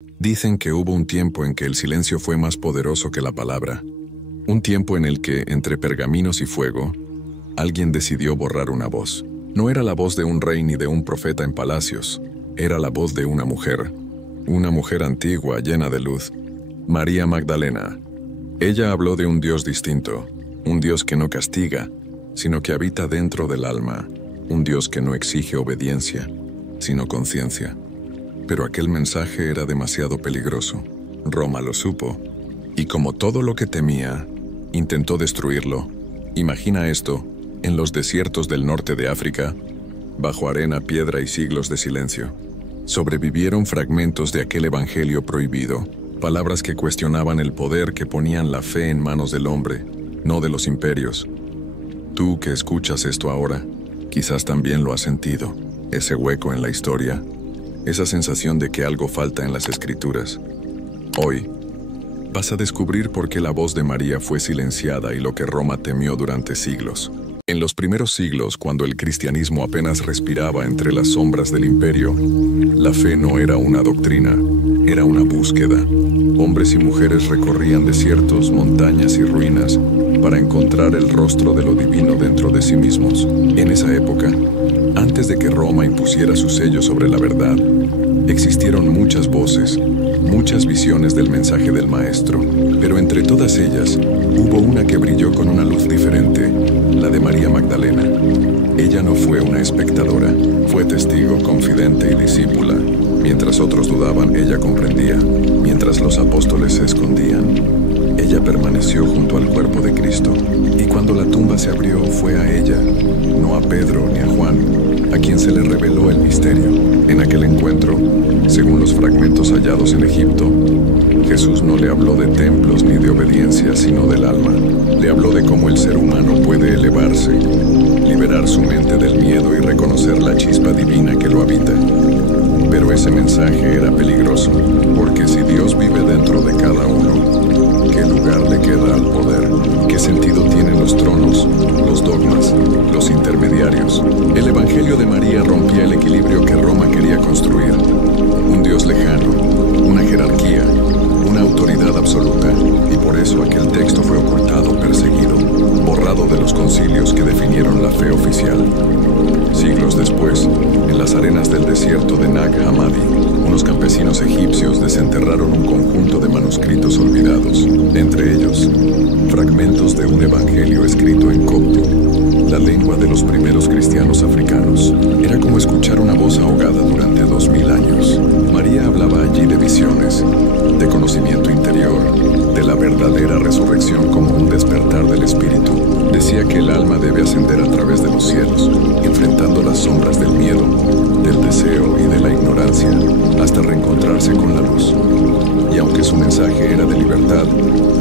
Dicen que hubo un tiempo en que el silencio fue más poderoso que la palabra. Un tiempo en el que, entre pergaminos y fuego, alguien decidió borrar una voz. No era la voz de un rey ni de un profeta en palacios. Era la voz de una mujer antigua, llena de luz. María Magdalena. Ella habló de un Dios distinto, un Dios que no castiga, sino que habita dentro del alma, un Dios que no exige obediencia, sino conciencia. Pero aquel mensaje era demasiado peligroso. Roma lo supo, y como todo lo que temía, intentó destruirlo. Imagina esto, en los desiertos del norte de África, bajo arena, piedra y siglos de silencio. Sobrevivieron fragmentos de aquel evangelio prohibido, palabras que cuestionaban el poder, que ponían la fe en manos del hombre, no de los imperios. Tú que escuchas esto ahora, quizás también lo has sentido, ese hueco en la historia, esa sensación de que algo falta en las escrituras. Hoy, vas a descubrir por qué la voz de María fue silenciada y lo que Roma temió durante siglos. En los primeros siglos, cuando el cristianismo apenas respiraba entre las sombras del imperio, la fe no era una doctrina, era una búsqueda. Hombres y mujeres recorrían desiertos, montañas y ruinas para encontrar el rostro de lo divino dentro de sí mismos. En esa época, antes de que Roma impusiera su sello sobre la verdad, existieron muchas voces, muchas visiones del mensaje del Maestro, pero entre todas ellas, hubo una que brilló con una luz diferente, la de María Magdalena. Ella no fue una espectadora, fue testigo, confidente y discípula. Mientras otros dudaban, ella comprendía. Mientras los apóstoles se escondían, ella permaneció junto al cuerpo de Cristo. Y cuando la tumba se abrió, fue a ella, no a Pedro ni a Juan, a quien se le reveló el misterio. En aquel encuentro, según los fragmentos hallados en Egipto, Jesús no le habló de templos ni de obediencia, sino del alma. Le habló de cómo el ser humano puede elevarse, liberar su mente del miedo y reconocer la chispa divina que lo habita. Pero ese mensaje era peligroso, porque si Dios vive dentro de cada uno, ¿qué lugar le queda al poder? ¿Qué sentido tienen los tronos, los dogmas, los intermediarios? El Evangelio de María rompía el equilibrio que Roma quería construir. Un Dios lejano, una jerarquía, una autoridad absoluta, y por eso aquel texto fue ocultado, perseguido, borrado de los concilios que definieron la fe oficial. Siglos después, en las arenas del desierto de Nag Hammadi, unos campesinos egipcios desenterraron un conjunto de manuscritos olvidados, entre ellos, fragmentos de un evangelio escrito en copto, la lengua de los primeros cristianos africanos. Era como escuchar una voz ahogada durante 2000 años. María hablaba allí de visiones, de conocimiento interior, de la verdadera resurrección como un despertar del espíritu. Decía que el alma debe ascender a través de los cielos, enfrentando las sombras del miedo, del deseo y de la ignorancia, hasta reencontrarse con la luz. Y aunque su mensaje era de libertad,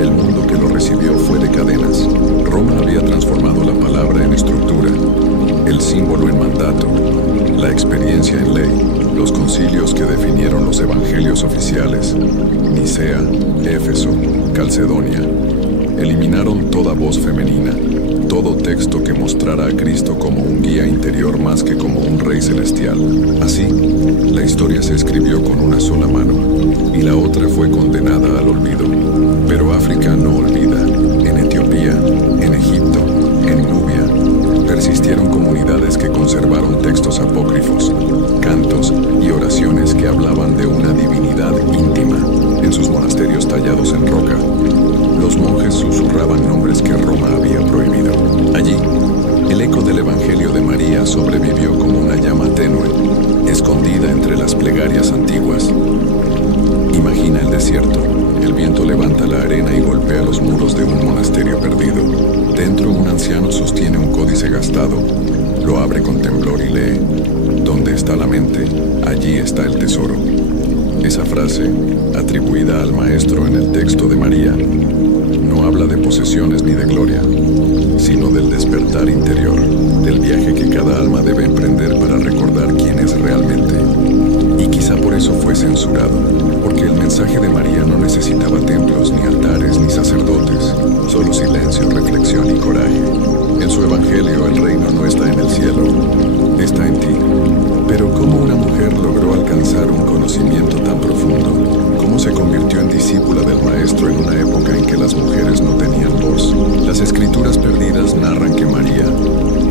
el mundo que lo recibió fue de cadenas. Roma había transformado la palabra en estructura, el símbolo en mandato, la experiencia en ley, los concilios que definieron los evangelios oficiales, Nicea, Éfeso, Calcedonia, eliminaron toda voz femenina, todo texto que mostrara a Cristo como un guía interior más que como un rey celestial. Así, la historia se escribió con una sola mano, y la otra fue condenada al olvido. Pero África no olvida. En Etiopía, en Egipto, en Nubia, persistieron comunidades que conservaron textos apócrifos, cantos y oraciones que hablaban de una divinidad íntima. En sus monasterios tallados en roca, los monjes susurraban nombres que Roma había prohibido. Allí, el eco del Evangelio de María sobrevivió como una llama tenue, escondida entre las plegarias antiguas. Imagina el desierto. El viento levanta la arena y golpea los muros de un monasterio perdido. Dentro, un anciano sostiene un códice gastado. Lo abre con temblor y lee: «Donde está la mente, allí está el tesoro». Esa frase, atribuida al Maestro en el texto de María, no habla de posesiones ni de gloria, sino del despertar interior, del viaje que cada alma debe emprender para recordar quién es realmente. Y quizá por eso fue censurado, porque el mensaje de María no necesitaba templos, ni altares, ni sacerdotes, solo silencio, reflexión y coraje. En su evangelio, el reino no está en el cielo, está en ti. Pero ¿cómo una mujer logró alcanzar un conocimiento tan profundo? discípula del Maestro en una época en que las mujeres no tenían voz. Las Escrituras perdidas narran que María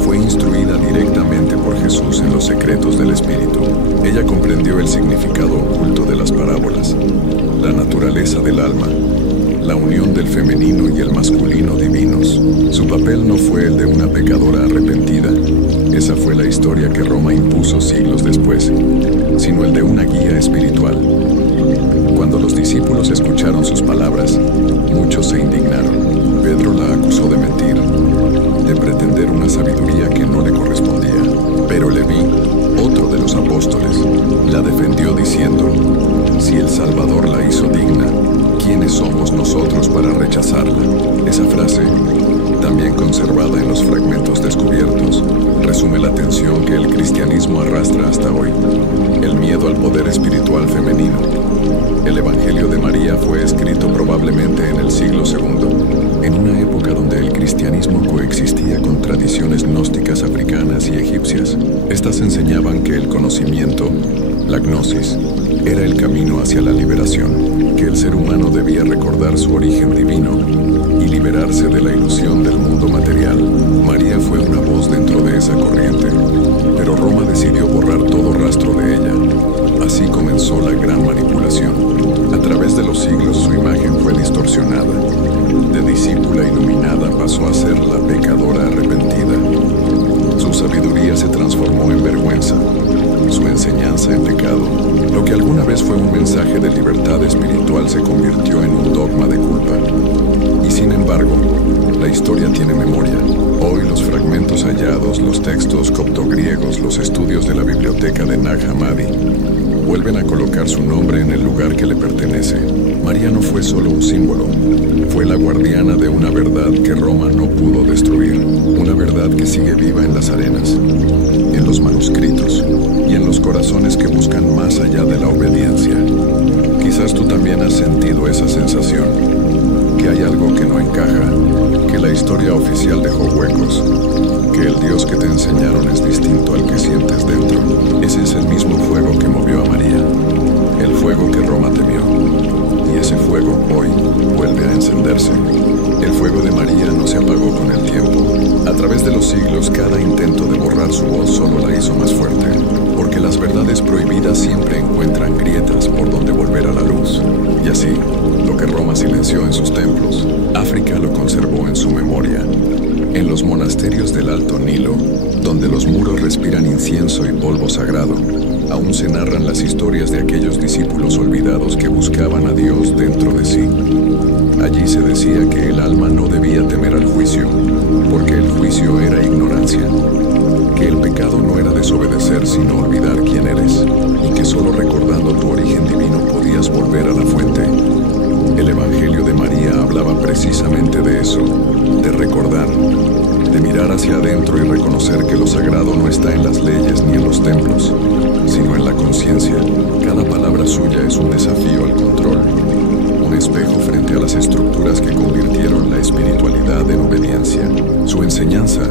fue instruida directamente por Jesús en los secretos del Espíritu. Ella comprendió el significado oculto de las parábolas, la naturaleza del alma, la unión del femenino y el masculino divinos. Su papel no fue el de una pecadora arrepentida, esa fue la historia que Roma impuso siglos después, sino el de una guía espiritual. Cuando los discípulos escucharon sus palabras, muchos se indignaron. Pedro la acusó de mentir, de pretender una sabiduría que no le correspondía. Pero Leví, otro de los apóstoles, la defendió diciendo: si el Salvador la hizo digna, ¿quiénes somos nosotros para rechazarla? Esa frase, también conservada en los fragmentos descubiertos, resume la tensión que el cristianismo arrastra hasta hoy: el miedo al poder espiritual femenino. El Evangelio de María fue escrito probablemente en el siglo II, en una época donde el cristianismo coexistía con tradiciones gnósticas africanas y egipcias. Estas enseñaban que el conocimiento, la gnosis, era el camino hacia la liberación, que el ser humano debía recordar su origen divino y liberarse de la ilusión del mundo material. María fue una voz dentro de esa corriente, pero Roma decidió borrar todo rastro de ella. Así comenzó la gran manipulación. A través de los siglos su imagen fue distorsionada. De discípula iluminada pasó a ser la pecadora arrepentida. Su sabiduría se transformó en vergüenza, su enseñanza en pecado. Lo que alguna vez fue un mensaje de libertad espiritual se convirtió en un dogma de culpa. Y sin embargo, la historia tiene memoria. Hoy los fragmentos hallados, los textos coptogriegos, los estudios de la biblioteca de Nag Hammadi vuelven a colocar su nombre en el lugar que le pertenece. María no fue solo un símbolo, fue la guardiana de una verdad que Roma no pudo destruir, una verdad que sigue viva en las arenas, en los manuscritos y en los corazones que buscan más allá de la obediencia. Quizás tú también has sentido esa sensación, que hay algo que no encaja, que la historia oficial dejó huecos, que el Dios que te enseñaron es distinto al que sientes dentro. Ese es el mismo fuego que movió a María, el fuego que Roma temió. Y ese fuego hoy vuelve a encenderse. El fuego de María no se apagó con el tiempo. A través de los siglos, cada intento de borrar su voz solo la hizo más fuerte, porque las verdades prohibidas siempre encuentran grietas por donde volver a la luz. Y así, lo que Roma silenció en sus templos, África lo conservó en su memoria. En los monasterios del Alto Nilo, donde los muros respiran incienso y polvo sagrado, aún se narran las historias de aquellos discípulos olvidados que buscaban a Dios dentro de sí. Allí se decía que el alma no debía temer al juicio, porque el juicio era ignorancia, que el pecado no era desobedecer sino olvidar quién eres, y que solo recordando tu origen divino podías volver a la fuente. El Evangelio de María hablaba precisamente de eso, de recordar, de mirar hacia adentro y reconocer que lo sagrado no está en las leyes ni en los templos, sino en la conciencia. Cada palabra suya es un desafío al control, un espejo frente a las estructuras que convirtieron la espiritualidad en obediencia. Su enseñanza,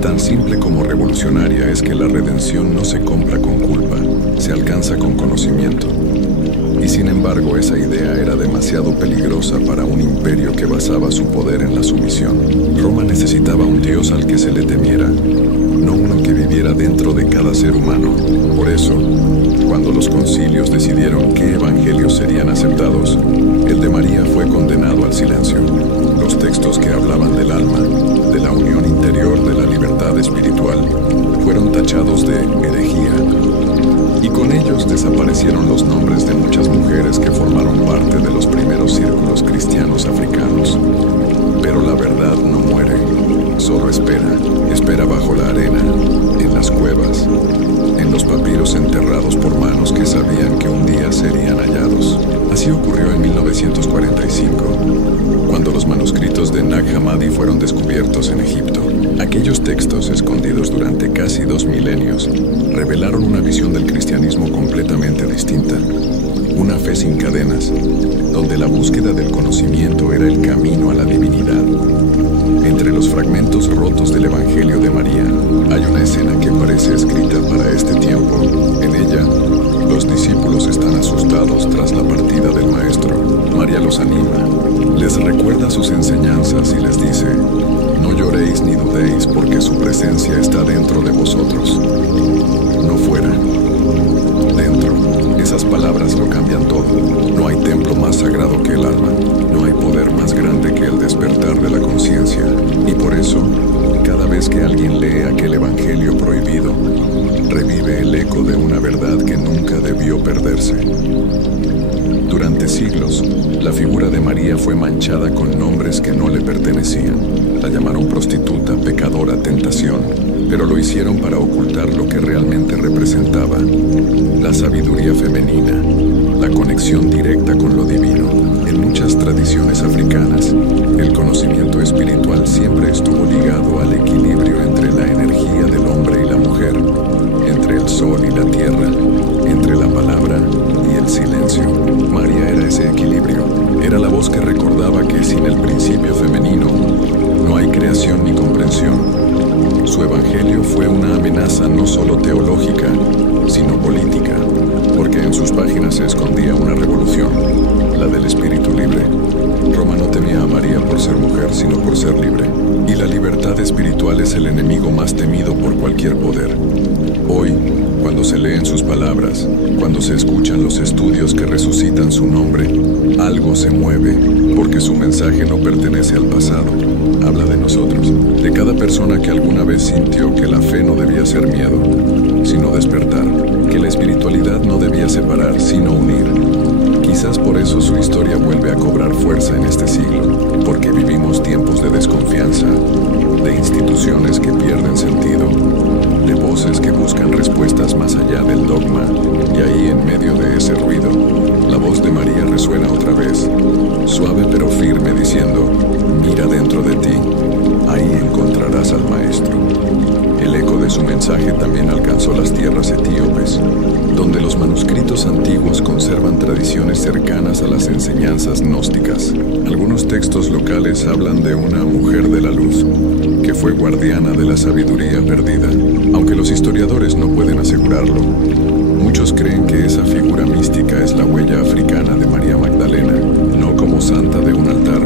tan simple como revolucionaria, es que la redención no se compra con culpa, se alcanza con conocimiento. Y sin embargo, esa idea era demasiado peligrosa para un imperio que basaba su poder en la sumisión. Roma necesitaba un Dios al que se le temiera, no uno que viviera dentro de cada ser humano. Por eso, cuando los concilios decidieron qué evangelios serían aceptados, el de María fue condenado al silencio. Los textos que hablaban del alma, de la unión interior, de la libertad espiritual, fueron tachados de herejía. Y con ellos desaparecieron los nombres de muchas mujeres que formaron parte de los primeros círculos cristianos africanos. Pero la verdad no muere, solo espera bajo la arena, en las cuevas, en los papiros enterrados por manos que sabían que un día serían hallados. Así ocurrió en 1945, cuando los manuscritos de Nag Hammadi fueron descubiertos en Egipto. Aquellos textos, escondidos durante casi 2 milenios, revelaron una visión del cristianismo completamente distinta, una fe sin cadenas, donde la búsqueda del conocimiento era el camino a la divinidad. Entre los fragmentos rotos del Evangelio de María, hay una escena que parece escrita para este tiempo. En ella, los discípulos están asustados tras la partida del Maestro. María los los anima, les recuerda sus enseñanzas y les dice: no lloréis ni dudéis, porque su presencia está dentro de vosotros. No fuera, dentro. Esas palabras lo cambian todo. No hay templo más sagrado que el alma. No hay poder más grande que el despertar de la conciencia. Y por eso, cada vez que alguien lee aquel evangelio prohibido, revive el eco de una verdad que nunca debió perderse. Durante siglos, la figura de María fue manchada con nombres que no le pertenecían. La llamaron prostituta, pecadora, tentación, pero lo hicieron para ocultar lo que realmente representaba: la sabiduría femenina, la conexión directa con lo divino. En muchas tradiciones africanas, el conocimiento espiritual siempre estuvo ligado al equilibrio entre la energía del hombre y la mujer, entre el sol y la tierra, entre la palabra y el silencio. María era ese equilibrio. Era la voz que recordaba que sin el principio femenino no hay creación ni comprensión. Su evangelio fue una amenaza no solo teológica, sino política, porque en sus páginas se escondía una revolución, la del espíritu libre. Roma no temía a María por ser mujer, sino por ser libre. Y la libertad espiritual es el enemigo más temido por cualquier poder. Hoy, cuando se leen sus palabras, cuando se escuchan los estudios que resucitan su nombre, algo se mueve, porque su mensaje no pertenece al pasado, habla de nosotros, de cada persona que alguna vez sintió que la fe no debía ser miedo, sino despertar, que la espiritualidad no debía separar, sino unir. Quizás por eso su historia vuelve a cobrar fuerza en este siglo, porque vivimos tiempos de desconfianza, de instituciones que pierden sentido, de voces que buscan respuestas más allá del dogma, y ahí en medio de ese ruido, la voz de María resuena otra vez, suave pero firme, diciendo: mira dentro de ti, ahí encontrarás al Maestro. El eco de su mensaje también alcanzó las tierras etíopes, donde los manuscritos antiguos conservan tradiciones cercanas a las enseñanzas gnósticas. Algunos textos locales hablan de una mujer de la luz, que fue guardiana de la sabiduría perdida, aunque los historiadores no pueden asegurarlo. Muchos creen que esa figura mística es la huella africana de María Magdalena, no como santa de un altar,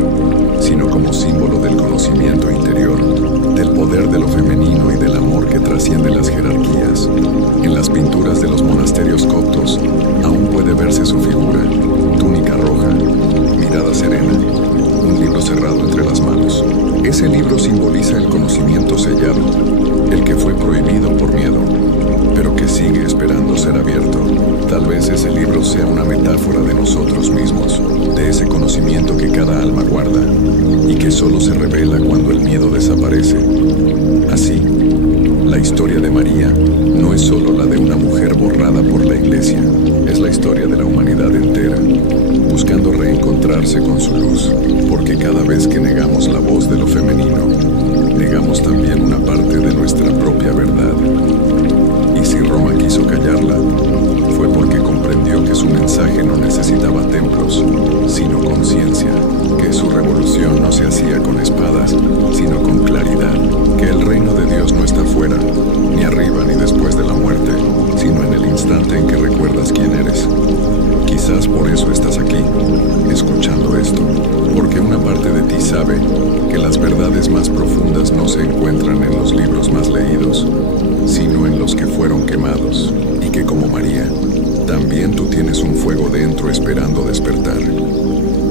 sino como símbolo del conocimiento interior, del poder de lo femenino y del amor que trasciende las jerarquías. En las pinturas de los monasterios coptos aún puede verse su figura: túnica roja, mirada serena, un libro cerrado entre las manos. Ese libro simboliza el conocimiento sellado, el que fue prohibido por miedo, pero que sigue esperando ser abierto. Tal vez ese libro sea una metáfora de nosotros mismos, de ese conocimiento que cada alma guarda y que solo se revela cuando el miedo desaparece. Así, la historia de María no es solo la de una mujer borrada por la Iglesia, es la historia de la humanidad entera, buscando reencontrarse con su luz, porque cada vez que negamos la voz de lo femenino, negamos también una parte de nuestra propia verdad. Y si Roma quiso callarla, fue porque comprendió que su mensaje no necesitaba templos, sino conciencia, que su revolución no se hacía con espadas, sino con claridad, que el reino de Dios no está fuera, ni arriba ni después de la muerte, sino en el instante en que recuerdas quién eres. Quizás por eso estás aquí, escuchando esto, porque una parte de ti sabe que las verdades más profundas no se encuentran en los libros más leídos, sino en los que fueron quemados, y que como María, también tú tienes un fuego dentro esperando despertar.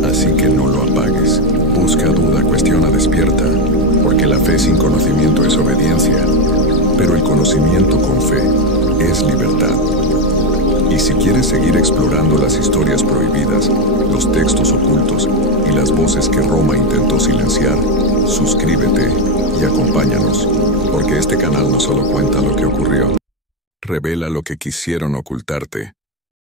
Así que no lo apagues. Busca, duda, cuestiona, despierta, porque la fe sin conocimiento es obediencia, pero el conocimiento con fe es libertad. Y si quieres seguir explorando las historias prohibidas, los textos ocultos y las voces que Roma intentó silenciar, suscríbete y acompáñanos, porque este canal no solo cuenta lo que ocurrió, revela lo que quisieron ocultarte.